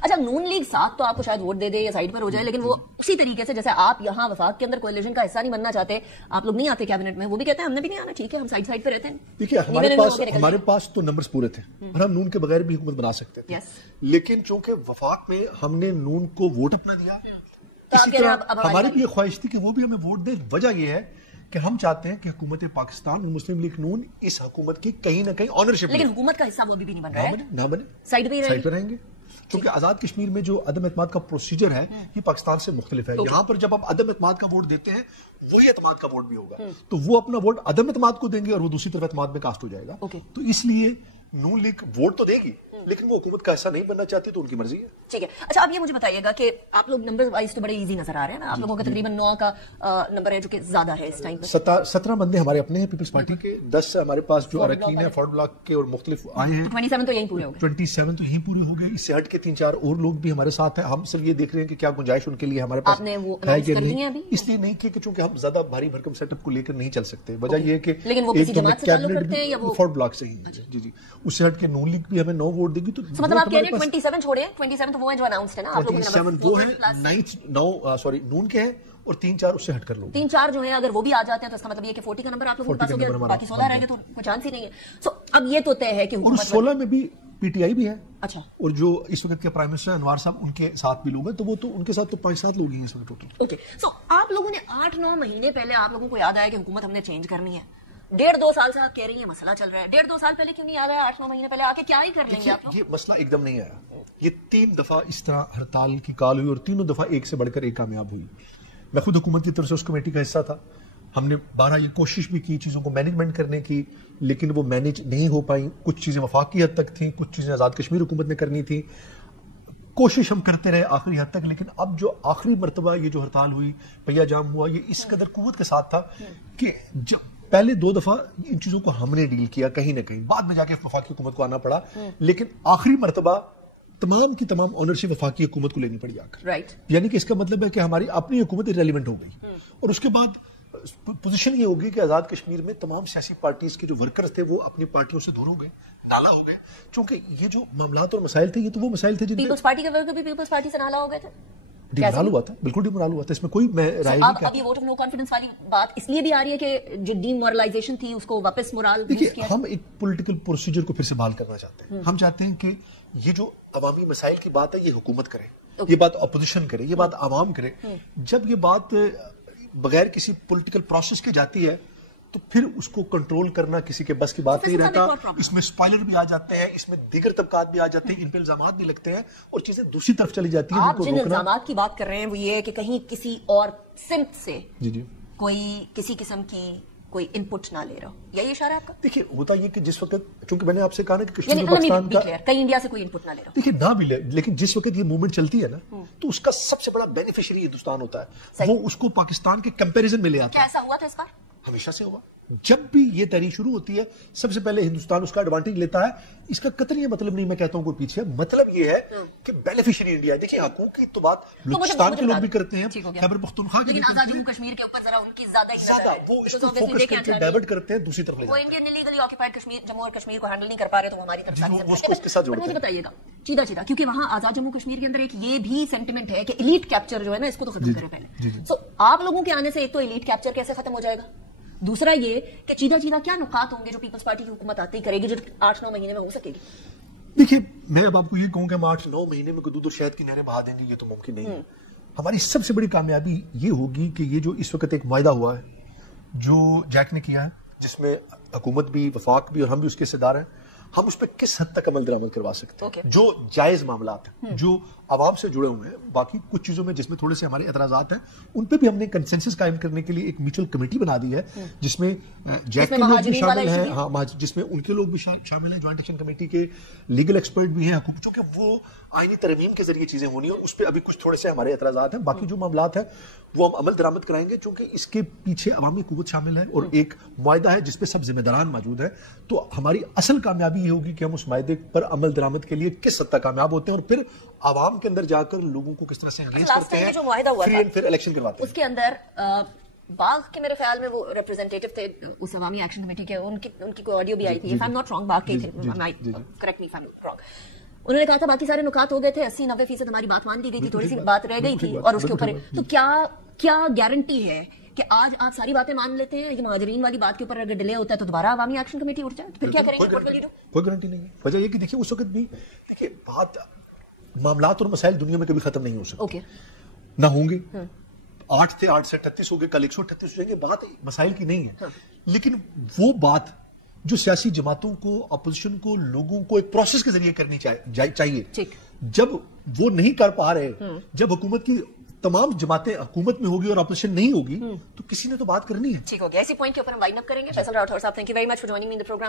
اچھا نون لیگ ساتھ تو آپ کو شاید ووٹ دے دے یا سائڈ پر ہو جائے, لیکن وہ اسی طریقے سے جیسے آپ یہاں وفاق کے اندر کولیشن کا حصہ نہیں بننا چاہتے, آپ لوگ نہیں آتے کیبنٹ میں, وہ بھی کہتے ہیں ہم نے بھی نہیں آنا, ٹھیک ہے ہم سائڈ پہ رہتے ہیں. دیکھیے ہمارے پاس تو نمبرز پورے تھے اور ہم نون کے بغیر بھی حکومت بنا سکتے تھے, لیکن چونکہ وفاق میں ہم نے نون کو ووٹ اپنا دیا, اسی طرح ہماری بھی یہ خواہش تھی کہ وہ بھی ہمیں ووٹ دے. وجہ یہ ہے کہ ہم چاہتے ہیں کہ حکومت پاکستان اور مسلم لیگ نون اس حکومت کی کہیں نہ کہیں آنرشپ, لیکن حکومت کا حصہ وہ بھی نہیں بن رہا ہے, نہ بنے, سائڈ پہ رہیں گے. کیونکہ آزاد کشمیر میں جو عدم اعتماد کا پروسیجر ہے یہ پاکستان سے مختلف ہے. یہاں پر جب آپ عدم اعتماد کا ووٹ دیتے ہیں وہی اعتماد کا ووٹ بھی ہوگا, تو وہ اپنا ووٹ عدم اعتماد کو دیں گے اور وہ دوسری طرف اعتماد میں کاسٹ ہو جائے گا. تو اس لیے نون لیگ ووٹ تو دے گی لیکن وہ حکومت کا ایسا نہیں بننا چاہتی, تو ان کی مرضی ہے. ٹھیک ہے. اچھا آپ یہ مجھے بتائیے گا کہ آپ لوگ نمبر وائز تو بڑے ایزی نظر آ رہے ہیں نا, آپ لوگوں کا تقریباً 9 کا نمبر ہے جو کہ زیادہ ہے اس ٹائم پہ. 17 بندے ہمارے اپنے ہیں پیپلز پارٹی کے, 10 ہمارے پاس جو اراکین ہیں فارورڈ بلاک کے اور مختلف آئے ہیں. 27 تو یہیں پورے ہو گئے. 27 تو یہیں پورے ہو گئے. اس سے ہٹ کے 3-4 اور لوگ بھی ہمارے ساتھ ہیں. ہم صرف یہ دیکھ رہے ہیں کہ کیا گنجائش ان کے لیے ہمارے پاس ہے کہ نہیں. اس لیے نہیں کہ چونکہ ہم زیادہ بھاری بھرکم سیٹ اپ کو لے کر نہیں چل سکتے. وجہ یہ ہے کہ کیبنٹ بھی فارورڈ بلاک سے ہی, جی اس سے ہٹ کے نون لیگ بھی ہمیں 9 ووٹ دے گی. تو مطلب آپ کہہ رہے ہیں 27 چھوڑے ہیں, 27 تو وہ ہیں جو اناؤنسڈ ہے نا, آپ لوگوں نے 27 وہ ہیں 9 نون کے ہیں اور 3-4 اس سے ہٹ کر لوگ 3-4 جو ہیں اگر وہ بھی آ جاتے ہیں تو اس کا مطلب یہ کہ 40 کا نمبر آپ لوگوں کے پاس ہو گیا, باقی 16 رہ گئے تو کوئی چانس ہی نہیں ہے. سو اب یہ تو طے ہے کہ اور 16 میں بھی پی ٹی آئی بھی ہے. اچھا, اور جو اس وقت کے پرائم منسٹر انوار صاحب ان کے ساتھ بھی لوگ ہیں, تو وہ تو ان کے ساتھ تو 5-7 لوگ ہیں اس وقت ٹوٹل. اوکے, سو آپ لوگوں نے 8-9 مہینے پہلے آپ لوگوں کو یاد آیا کہ حکومت ہم نے چینج کرنی ہے. 1.5-2 سال سے آپ کہہ رہی ہیں مسئلہ چل رہا ہے. 1.5-2 سال پہلے کیوں نہیں یاد آیا؟ 8-9 مہینے پہلے آ کے کیا ہی کر لیں گے آپ؟ یہ مسئلہ ایک دم نہیں آیا. یہ 3 دفعہ اس طرح ہڑتال کی کال ہوئی اور تینوں دفعہ ایک سے بڑھ کر ایک کامیاب ہوئی. میں خود حکومت کی طرف سے اس کمیٹی کا حصہ تھا. ہم نے 12 یہ کوشش بھی کی چیزوں کو مینجمنٹ کرنے کی, لیکن وہ مینج نہیں ہو پائیں. کچھ چیزیں وفاقی حد تک تھیں, کچھ چیزیں آزاد کشمیر حکومت نے کرنی تھی. کوشش ہم کرتے رہے آخری حد تک, لیکن اب جو آخری مرتبہ یہ جو ہڑتال ہوئی, پہیا جام ہوا, یہ اس قدر قوت کے ساتھ تھا کہ پہلے 2 دفعہ ان چیزوں کو ہم نے ڈیل کیا کہیں نہ کہیں, بعد میں جا کے وفاقی حکومت کو آنا پڑا, لیکن آخری مرتبہ تمام کی تمام آنرشپ وفاقی حکومت کو لینی پڑی آ کر. یعنی کہ اس کا مطلب ہے کہ ہماری اپنی حکومت ریلیونٹ ہو گئی, اور اس کے بعد پوزیشن یہ ہوگی کہ آزاد کشمیر میں تمام سیاسی پارٹیز کے جو ورکرز تھے وہ اپنی پارٹیوں سے دور ہو گئے, نالا ہو گئے. چونکہ یہ جو معاملات اور مسائل تھے یہ تو وہ مسائل تھے جن پیپلز پارٹی کے ورکر بھی پیپلز پارٹی سے نالا ہو گئے تھے. ڈیمورال ہوا تھا, بالکل ڈیمورال ہوا تھا. اس میں کوئی میں رائے نہیں کہتا. اب یہ ووٹ آف نو کانفیڈنس والی بات اس لیے بھی آ رہی ہے کہ جو ڈی مورلائزیشن تھی اس کو واپس مورال. دیکھیے ہم ایک پولیٹیکل پروسیجر کو پھر سے بحال کرنا چاہتے ہیں. ہم چاہتے ہیں کہ یہ جو عوامی مسائل کی بات ہے یہ حکومت کرے, یہ بات اپوزیشن کرے, یہ بات عوام کرے. جب یہ بات بغیر کسی پولیٹیکل پروسیس کے جاتی ہے تو پھر اس کو کنٹرول کرنا کسی کے بس کی بات نہیں رہتا. اس میں سپائلر بھی آ جاتے ہیں, اس میں دیگر طبقات بھی آ جاتے ہیں, ان پہ الزامات بھی لگتے ہیں اور چیزیں دوسری طرف چلی جاتی ہیں. آپ جن الزامات کی بات کر رہے ہیں وہ یہ ہے کہ کہیں کسی اور سمت سے کوئی کسی قسم کی کوئی ان پٹ نہ لے رہا ہو, یہی اشارہ آپ کا؟ دیکھیے ہوتا یہ کہ جس وقت, چونکہ میں نے آپ سے کہا نا کہ کشمیر پاکستان کا کہیں انڈیا سے کوئی ان پٹ نہ لے رہا, دیکھیے نہ بھی لے, لیکن جس وقت یہ موومنٹ چلتی ہے نا تو اس کا سب سے بڑا بینیفیشری ہندوستان ہوتا ہے. وہ اس کو پاکستان کے کمپیریزن میں لے آتا ہے. کیا ایسا ہوا تھا اس بار؟ ہمیشہ سے ہوا. جب بھی یہ تحریک شروع ہوتی ہے سب سے پہلے ہندوستان اس کا ایڈوانٹیج لیتا ہے. اس کا قطعی یہ مطلب نہیں میں کہتا ہوں کوئی پیچھے, مطلب یہ ہے کہ بینیفیشری انڈیا ہے. دیکھیے حقوق کی تو بات بلوچستان کے لوگ بھی کرتے ہیں, خیبر پختونخوا کے بھی کرتے ہیں, جموں کشمیر کے اوپر ذرا ان کی زیادہ وہ اس کو فوکس کر کے ڈائیورٹ کرتے ہیں دوسری طرف. وہ انڈین ایلیگلی آکوپائڈ کشمیر, جموں اور کشمیر کو ہینڈل نہیں کر پا رہے تو ہماری طرف وہ اس کو اس کے ساتھ جوڑتے ہیں. بتائیے گا چیدہ کیونکہ وہاں آزاد جموں کشمیر کے اندر ایک یہ بھی سینٹیمنٹ ہے کہ ایلیٹ کیپچر جو ہے نا اس کو تو ختم کرے پہلے. سو آپ لوگوں کے آنے سے ایک تو ایلیٹ کیپچر کیسے ختم ہو جائے گا, دوسرا یہ کہ چیدہ کیا نکات ہوں گے جو پیپلز پارٹی کی حکومت آتی کرے گی جو 8-9 مہینے میں ہو سکے گی؟ دیکھیے میں اب آپ کو یہ کہوں کہ ہم 8-9 مہینے میں دودھ اور شہد کی نہریں بہا دیں گے, یہ تو ممکن نہیں ہے. ہماری سب سے بڑی کامیابی یہ ہوگی کہ یہ جو اس وقت ایک معاہدہ ہوا ہے جو جیک نے کیا ہے, جس میں حکومت بھی وفاق بھی اور ہم بھی اس کے حصے دار ہیں, ہم اس پہ کس حد تک عمل درآمد کروا سکتے ہیں. جو جائز معاملات ہیں جو عوام سے جڑے ہوئے ہیں, باقی کچھ چیزوں میں جس میں تھوڑے سے ہمارے اعتراضات ہیں ان پہ بھی ہم نے کنسنسس قائم کرنے کے لیے ایک میوچل کمیٹی بنا دی ہے جس میں جیک کے لوگ بھی شامل ہیں, ہاں جس میں ان کے لوگ بھی شامل ہیں, جوائنٹ ایکشن کمیٹی کے لیگل ایکسپرٹ بھی ہیں, چونکہ وہ آئینی ترمیم کے ذریعے چیزیں ہونی ہیں اور اس پہ ابھی کچھ تھوڑے سے ہمارے اعتراضات ہیں. باقی جو معاملات ہیں وہ ہم عمل درآمد کرائیں گے چونکہ اس کے پیچھے عوامی قوت شامل ہے اور ایک معاہدہ ہے جس پہ سب ذمہ داران موجود ہیں. تو ہماری اصل کامیابی یہ ہوگی کہ ہم اس معاہدے پر عمل درآمد کے لیے کس حد تک کامیاب ہوتے ہیں اور پھر عوام کے اندر جا کر لوگوں کو کس طرح سے انگیج کرتے ہیں, فری اینڈ فیئر الیکشن کرواتے ہیں. اس کے اندر باغ کے میرے خیال میں وہ ریپرزینٹیٹو تھے اس عوامی ایکشن کمیٹی کے, ان کی کوئی آڈیو بھی آئی تھی, if I'm not wrong, باغ کے تھے, correct me if I'm wrong. انہوں نے کہا تھا باقی سارے نکات ہو گئے تھے, 80-90% ہماری بات مان لی گئی تھی, تھوڑی سی بات رہ گئی تھی اور اس کے اوپر. تو کیا گارنٹی ہے کہ آج آپ ساری باتیں مان لیتے ہیں, یہ مہاجرین والی بات کے اوپر اگر ڈیلے ہوتا ہے تو دوبارہ عوامی ایکشن کمیٹی اٹھ جائے, تو پھر کیا کریں گے؟ کوئی گارنٹی نہیں ہے. وجہ یہ کہ دیکھیے اس وقت بھی دیکھیے بات معاملات اور مسائل دنیا میں کبھی ختم نہیں ہو سکتے, نہ ہوں گے. 8 تھے, 8 سے 38 ہو گئے, کل 138 ہو جائیں گے. بات مسائل کی نہیں ہے, لیکن وہ بات جو سیاسی جماعتوں کو, اپوزیشن کو, لوگوں کو ایک پروسیس کے ذریعے کرنی چاہیے. جب وہ نہیں کر پا رہے, جب حکومت کی تمام جماعتیں حکومت میں ہوگی اور اپوزیشن نہیں ہوگی, تو کسی نے تو بات کرنی ہے. ٹھیک ہو گیا, اسی پوائنٹ کے اوپر ہم وائنڈ اپ کریں گے. فیصل راٹھور صاحب, thank you very much for joining me in the programme.